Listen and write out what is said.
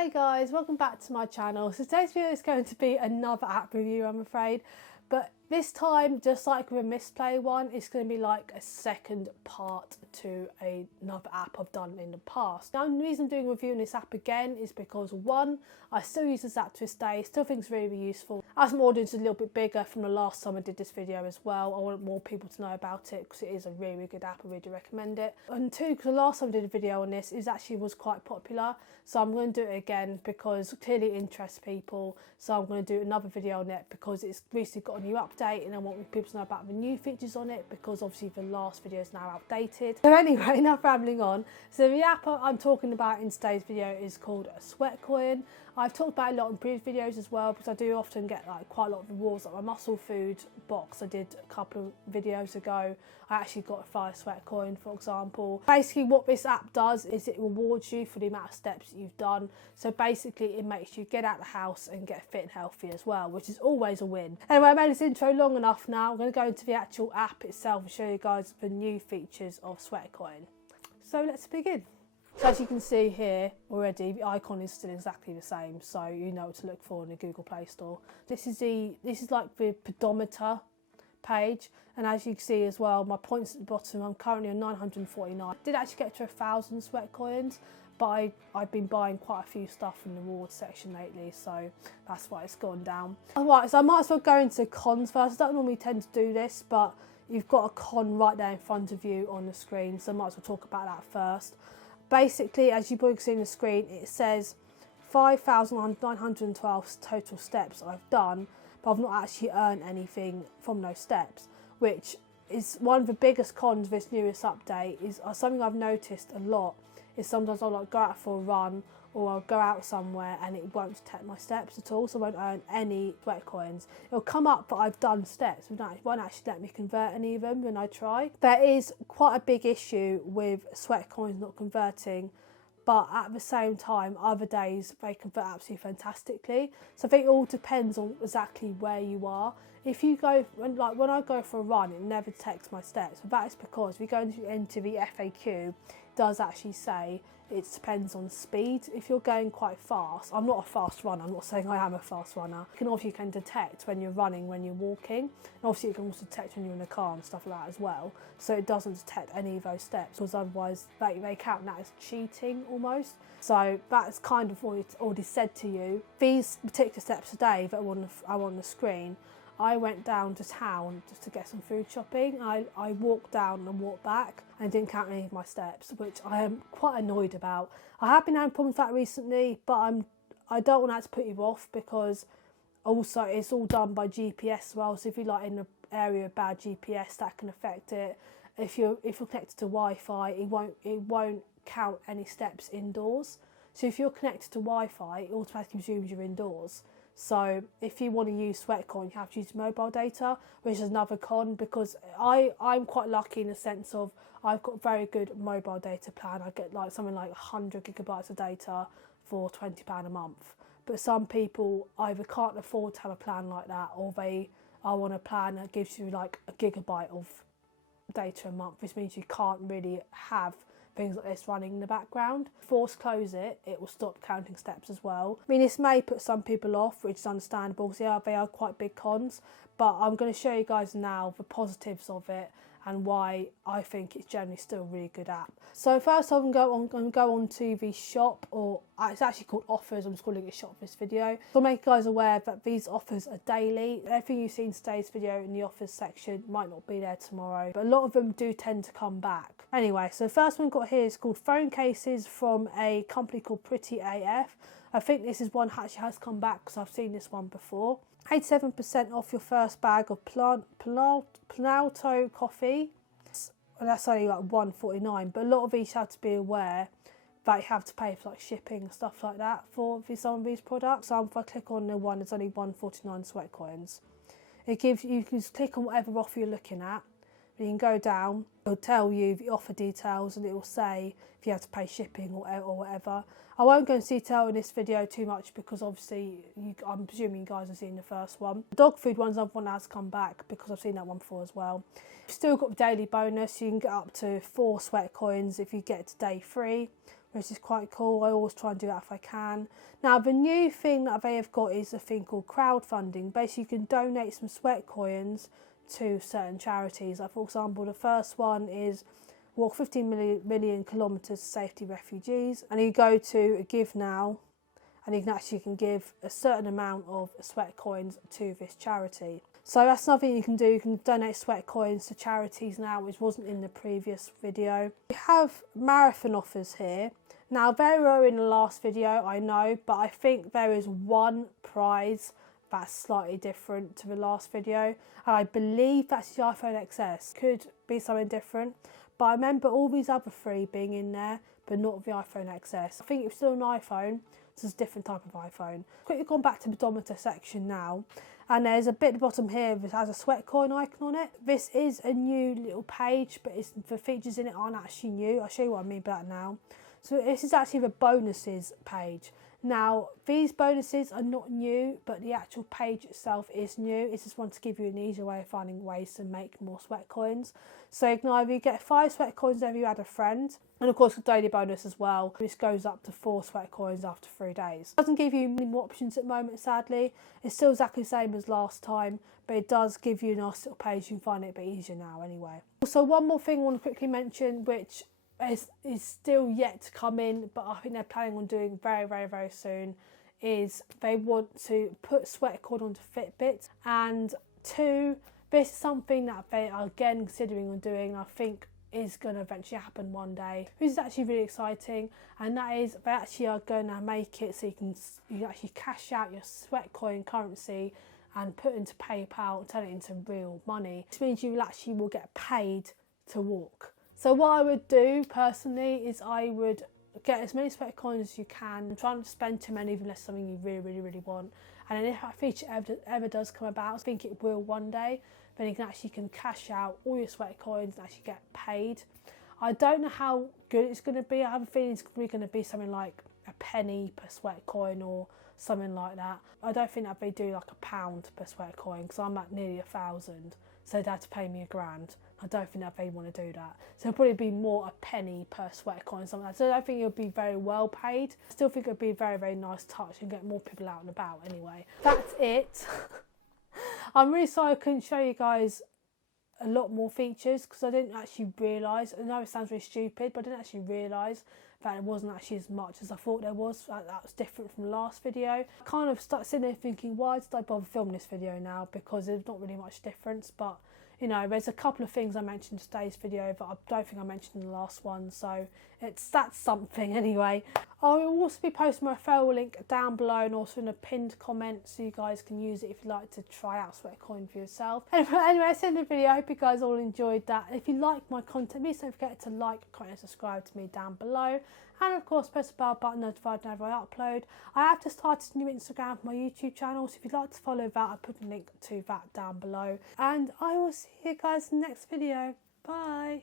Hey guys, welcome back to my channel. So today's video is going to be another app review, I'm afraid, but this time, just like with a misplay one, it's going to be like a second part to another app I've done in the past. Now, the reason I'm doing a review on this app again is because, one, I still use this app to this day, still think it's really, really useful. As my audience is a little bit bigger from the last time I did this video as well, I want more people to know about it because it is a really, really good app. I really recommend it. And two, because the last time I did a video on this, it was quite popular, so I'm going to do it again because clearly it interests people. So I'm going to do another video on it because it's recently got a new update and I want people to know about the new features on it because obviously the last video is now outdated. So anyway, enough rambling on. So the app I'm talking about in today's video is called SweatCoin. I've talked about it a lot in previous videos as well because I do often get like quite a lot of rewards, like my muscle food box I did a couple of videos ago. I actually got a SweatCoin, for example. Basically what this app does is it rewards you for the amount of steps that you've done. So basically it makes you get out of the house and get fit and healthy as well, which is always a win. Anyway, I made this intro long enough now. I'm going to go into the actual app itself and show you guys the new features of SweatCoin. So let's begin. So as you can see here already, the icon is still exactly the same, so you know what to look for in the Google Play Store. This is like the pedometer page, and as you can see as well, my points at the bottom, I'm currently on 949. I did actually get to 1,000 SweatCoins, but I've been buying quite a few stuff in the rewards section lately, so that's why it's gone down. Alright, so I might as well go into cons first. I don't normally tend to do this, but you've got a con right there in front of you on the screen, so I might as well talk about that first. Basically, as you probably see on the screen, it says 5,912 total steps I've done, but I've not actually earned anything from those steps, which is one of the biggest cons of this newest update. Is something I've noticed a lot, is sometimes I'll like go out for a run or I'll go out somewhere and it won't detect my steps at all, so I won't earn any SweatCoins. It'll come up that I've done steps, but it won't actually let me convert any of them when I try. There is quite a big issue with SweatCoins not converting, but at the same time, other days they convert absolutely fantastically. So I think it all depends on exactly where you are. If you go, when I go for a run, it never detects my steps, but that is because if you go into the FAQ, it does actually say it depends on speed. If you're going quite fast, I'm not a fast runner, I'm not saying I am a fast runner. You can detect when you're running, when you're walking, and obviously it can also detect when you're in a car and stuff like that as well. So it doesn't detect any of those steps, because otherwise they count that as cheating almost. So that's kind of what it's already said to you. These particular steps today that are on the screen, I went down to town just to get some food shopping. I walked down and walked back and didn't count any of my steps, which I am quite annoyed about. I have been having problems with that recently, but I don't want that to put you off, because also it's all done by GPS as well. So if you're like in an area of bad GPS, that can affect it. If you're connected to Wi-Fi, it won't count any steps indoors. So if you're connected to Wi-Fi, it automatically assumes you're indoors. So if you want to use SweatCoin, you have to use mobile data, which is another con, because I'm quite lucky in the sense of I've got a very good mobile data plan. I get like something like 100 gigabytes of data for £20 a month. But some people either can't afford to have a plan like that, or they are on a plan that gives you like a gigabyte of data a month, which means you can't really have things like this running in the background. Force close it will stop counting steps as well. I mean, this may put some people off, which is understandable, because they are quite big cons, but I'm going to show you guys now the positives of it and why I think it's generally still a really good app. So first I'm going to go on to the shop, or it's actually called offers, I'm just calling it shop for this video. So I'll make you guys aware that these offers are daily. Everything you see in today's video in the offers section might not be there tomorrow, but a lot of them do tend to come back. Anyway, so the first one we've got here is called phone cases from a company called Pretty AF. I think this is one that actually has come back because I've seen this one before. 87% off your first bag of Planalto coffee. That's only like $1.49, but a lot of these have to be aware that you have to pay for like shipping and stuff like that for some of these products. So if I click on the one, it's only $1.49 SweatCoins. It gives you can just click on whatever offer you're looking at. You can go down, it'll tell you the offer details, and it will say if you have to pay shipping or whatever. I won't go into detail in this video too much because obviously I'm presuming you guys have seen the first one. The dog food one's another one that has come back because I've seen that one before as well. You've still got the daily bonus. You can get up to 4 SweatCoins if you get to day 3, which is quite cool. I always try and do that if I can. Now, the new thing that they have got is a thing called crowdfunding. Basically, you can donate some SweatCoins to certain charities. Like, for example, the first one is walk 15 million kilometres to safety refugees, and you go to Give Now, and you can give a certain amount of SweatCoins to this charity. So that's another thing you can do. You can donate SweatCoins to charities now, which wasn't in the previous video. We have marathon offers here. Now, they were in the last video, I know, but I think there is one prize that's slightly different to the last video. And I believe that's the iPhone XS. Could be something different. But I remember all these other three being in there, but not the iPhone XS. I think it's still an iPhone, so it's a different type of iPhone. Quickly gone back to the odometer section now. And there's a bit at the bottom here that has a SweatCoin icon on it. This is a new little page, but the features in it aren't actually new. I'll show you what I mean by that now. So this is actually the bonuses page. Now, these bonuses are not new, but the actual page itself is new. It's just one to give you an easier way of finding ways to make more SweatCoins. So you can either get 5 SweatCoins whenever you add a friend, and of course a daily bonus as well. This goes up to 4 SweatCoins after 3 days. It doesn't give you many more options at the moment, sadly. It's still exactly the same as last time, but it does give you a nice little page. You can find it a bit easier now anyway. Also, one more thing I want to quickly mention, which is still yet to come in, but I think they're planning on doing very, very, very soon, is they want to put SweatCoin onto Fitbit. And 2, this is something that they are again considering on doing, I think is going to eventually happen one day, which is actually really exciting. And that is, they actually are going to make it so you can actually cash out your SweatCoin currency and put it into PayPal and turn it into real money, which means you actually will get paid to walk. So what I would do personally is I would get as many SweatCoins as you can. Try not to spend too many unless something you really, really, really want. And then if that feature ever does come about, I think it will one day, then you can cash out all your SweatCoins and actually get paid. I don't know how good it's going to be. I have a feeling it's probably going to be something like a penny per SweatCoin or something like that. I don't think that they do like £1 per SweatCoin, because I'm at nearly 1,000, so they'd have to pay me £1,000. I don't think that they want to do that. So it'll probably be more a penny per SweatCoin, something like that. So I don't think it'll be very well paid. I still think it'll be a very, very nice touch and get more people out and about anyway. That's it. I'm really sorry I couldn't show you guys a lot more features, because I didn't actually realise, I know it sounds really stupid, but I didn't actually realise that it wasn't actually as much as I thought there was. That was different from the last video. I kind of started sitting there thinking, why did I bother filming this video now? Because there's not really much difference, but you know, there's a couple of things I mentioned in today's video that I don't think I mentioned in the last one, so that's something anyway. I will also be posting my referral link down below and also in a pinned comment, so you guys can use it if you'd like to try out SweatCoin for yourself. Anyway, that's the end of the video. I hope you guys all enjoyed that. If you like my content, please don't forget to like, comment and subscribe to me down below. And of course, press the bell button notified whenever I upload. I have just started a new Instagram for my YouTube channel, so if you'd like to follow that, I'll put a link to that down below. And I will see you guys in the next video. Bye.